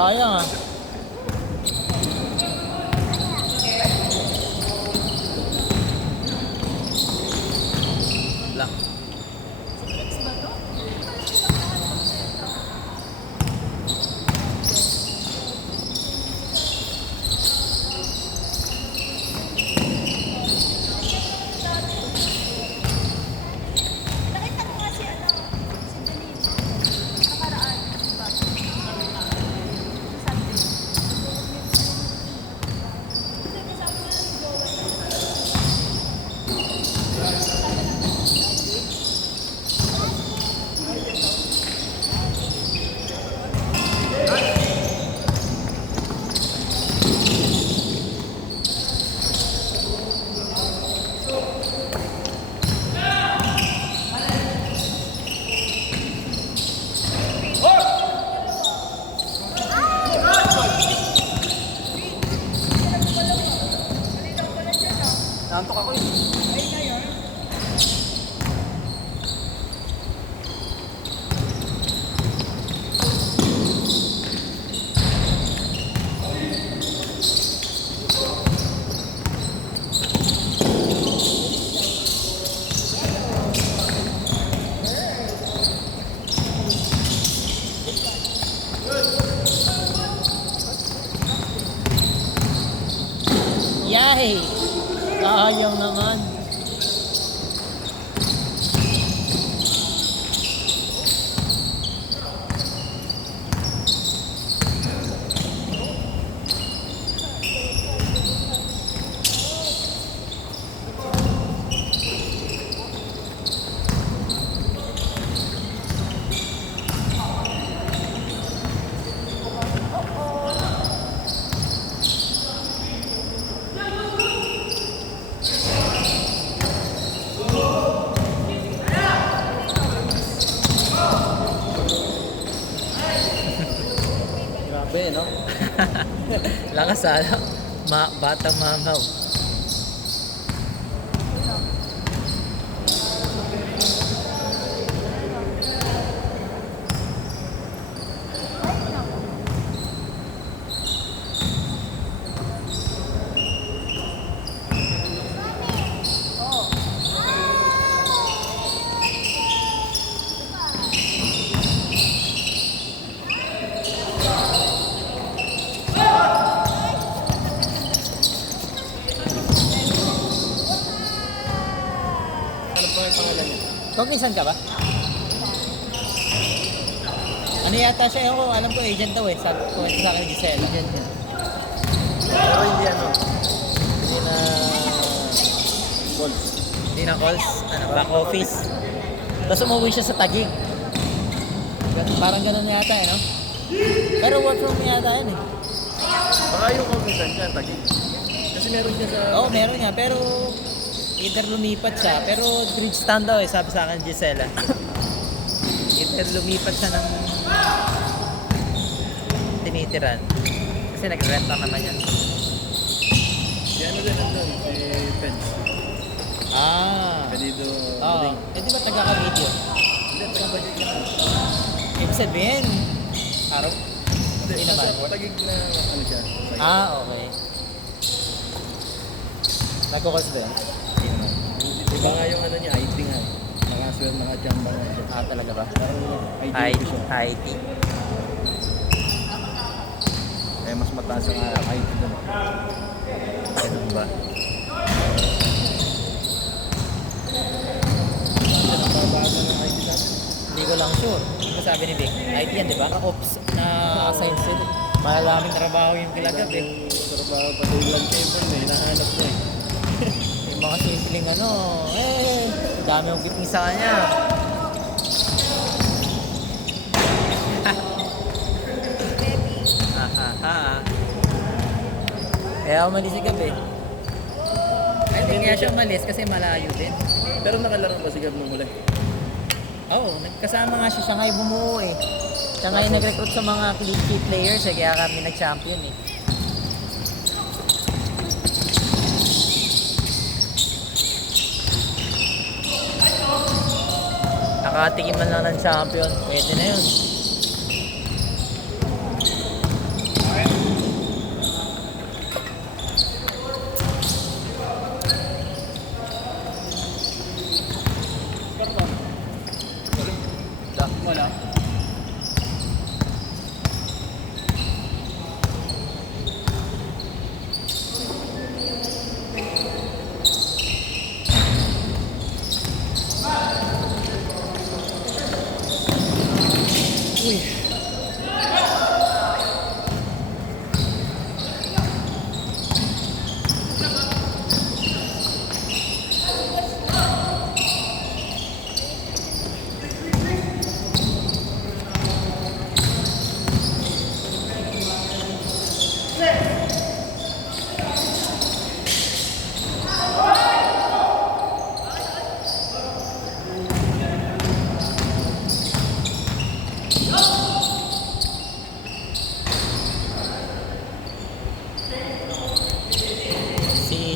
Sayang ah. Lang. Nakita ko nga si Janine. Nakaraan, diba? Sa Sunday. Kasi kasama ko yung Joel. Nantok ako eh. Yay! Sayang naman. Grabe, no? Lakas ala. Batang mangaw. Ano pa yung pangalan niya? Cognizant ka ba? Ano yata siya? Ako, alam ko agent daw eh. Sabi ko sa akin ni Giselle. Agent niya. Pero hindi ano. Hindi na... Gold. Hindi na calls. Ano, back office. Tapos umuwi siya sa Taguig. Parang ganun yata eh, no? Pero work from home yata yan eh. Baka yung cognizant niya, Taguig. Kasi meron siya sa... Oo, meron nga. Pero either lumipat siya. Pero Bridgetown daw eh, sabi sa akin ni Gisela. Either lumipat siya ng tinitiran. Kasi nag-rent lang naman yan. Si ano din nandun, si Pence. Ah. Pedido Oo. Muling. Eh di ba taga-Cavite yun? Hindi, taga-budget niya. Ibig sabihin, araw? Hindi, Hindi naman. nasa Taguig na ano siya. Ah, okay. Nagkukals doon? Iba nga yung ano niya, IT nga. Nakaswell, nakachamba nga siya. Ah, talaga ba? IT IT. siya. IT. Eh, mas mataas ang IT doon. Ganun ba? Nababago ng IT natin. Hindi ko lang sure. Hindi ko sabi ni Vic. IT yan, di ba? Ops na assign sila. Malaming trabaho yung kilagab eh. Yung trabaho pati yung land cable na hinahanap niya eh. Yung mga simpleng ano, dami yung giting sa kanya. Kaya umalis si Gab eh. Ay, hindi kaya siya umalis kasi malayo din. Pero nakalaro ba si Gab nung muli? Oo, nagkasama nga siya ngayon bumuo eh. Siya ngayon nag-recruit sa mga clean sheet players eh, kaya kami nag-champion eh. Nakatikim man lang ng champion, pwede na yun. wala. Uy.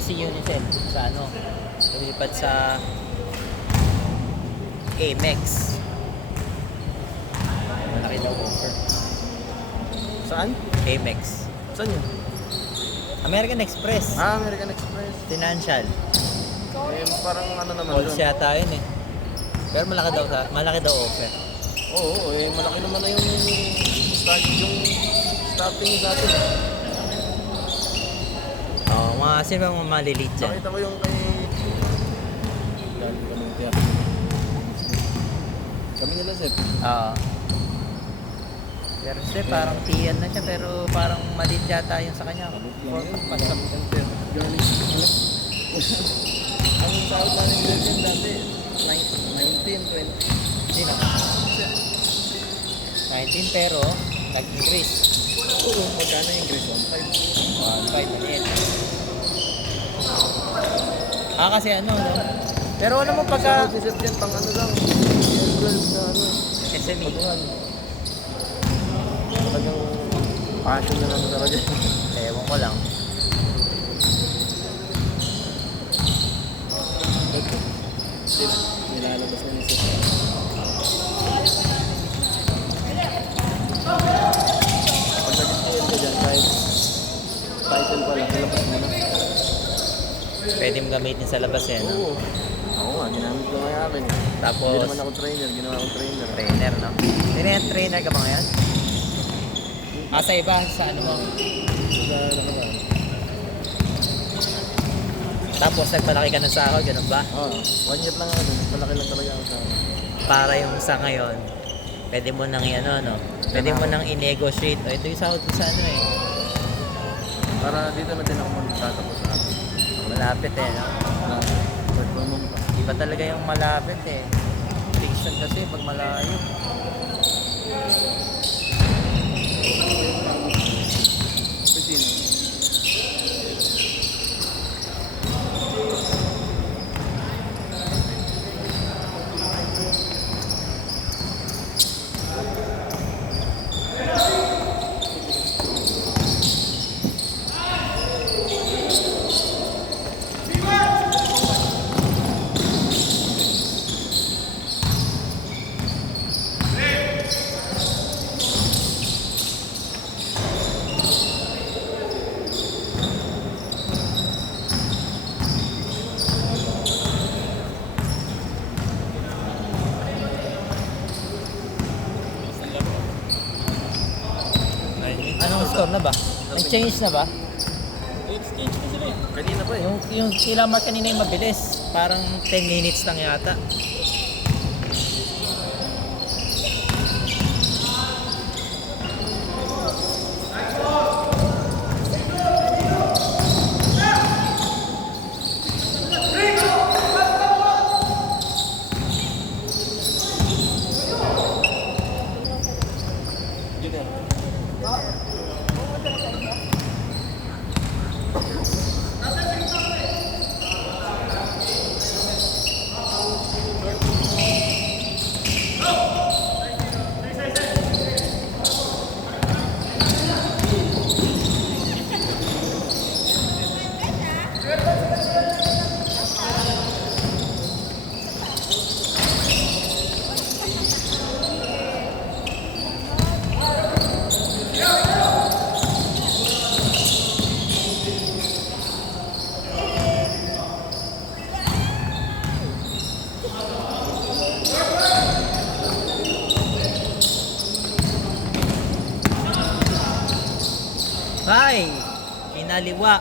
Si Unicel sa ano, lumipat sa Amex. Malaki daw offer. Saan? Amex. Saan yun? American Express. American Express. Financial. Parang ano naman Calls yata yun eh. Pero malaki daw offer. Oo, malaki naman na yung starting natin. Oo, sino ba mga maliliit dyan? Nakita ko yung kay... Dahil ko nung tiyak. Kami nila, Seth. Oo. Pero siya parang tiyan na siya pero parang maliit yata yung sa kanya. Pasap ka, Seth. Galing. Ang sahod namin dyan dati, 19, 20. Hindi na. 19 pero nag-increase. Oo, magkano yung Grace 1.5? 1.5 ulit. Kasi ano, no? Pero ano mo pagka... Si Seth yan, pang ano lang. 12 na ano. SME. Patuhan. Talagang passion na lang talaga. Ewan ko lang. Seth, nilalabas na ni Seth. Pag nag-school ka dyan, kahit title pa lang, nilabas mo na. Pwede mo gamitin sa labas eh, no? Oo. Oo nga, ginamit ko nga akin. Tapos, Hindi naman ako trainer, ginawa akong trainer. trainer, no? Trainer ka ba ngayon? Sa iba, sa ano mo? Sa nakaraan. Tapos nagpalaki ka ng sahod, ganun ba? Oo, 1 year lang ako dun. Malaki lang talaga ako sa akin. Para yung sa ngayon, pwede mo nang ano, no? Pwede mo nang i-negotiate. O, ito yung sahod ko sa ano eh. Para dito na din ako magtatapos sa akin. Malapit eh, no? Na, work from home pa. Iba talaga yung malapit eh. Fiction kasi pag malayo. Pisino. Anong score na ba? Nag-change na ba? Kanina pa eh. Yung sila mark kanina yung mabilis. Parang 10 minutes lang yata. Ay! Kinaliwa.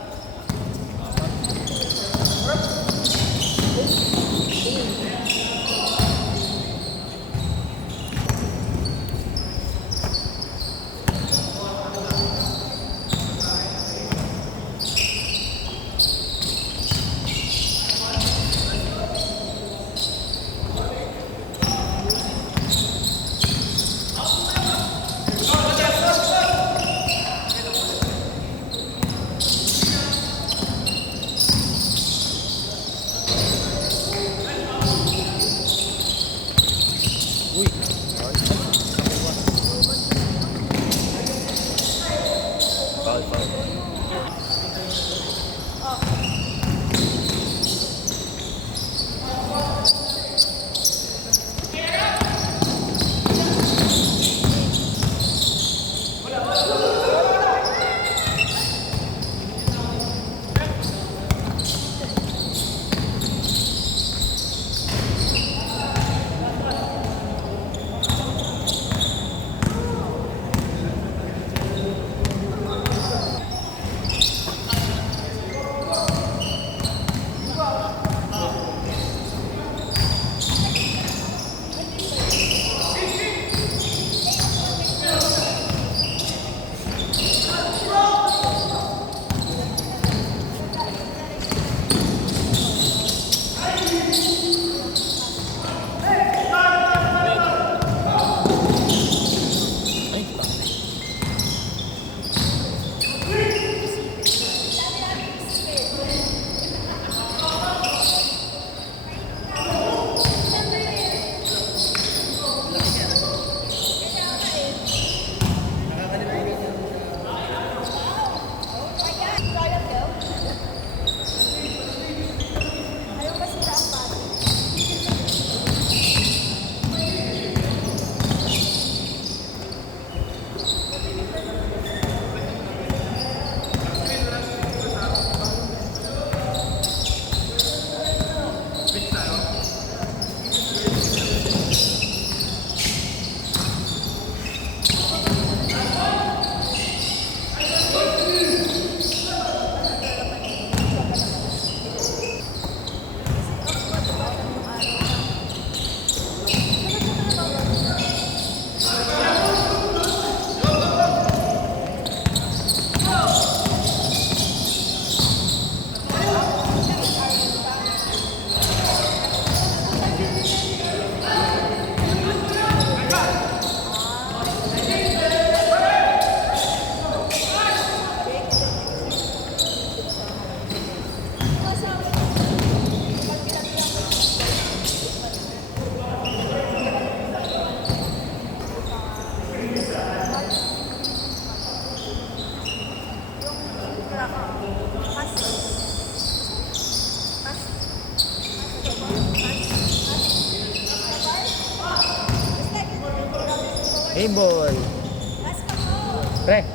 Uy! Foul, foul. Ay, bang. Ayaw masira ang bata. Hey, boy. Pre.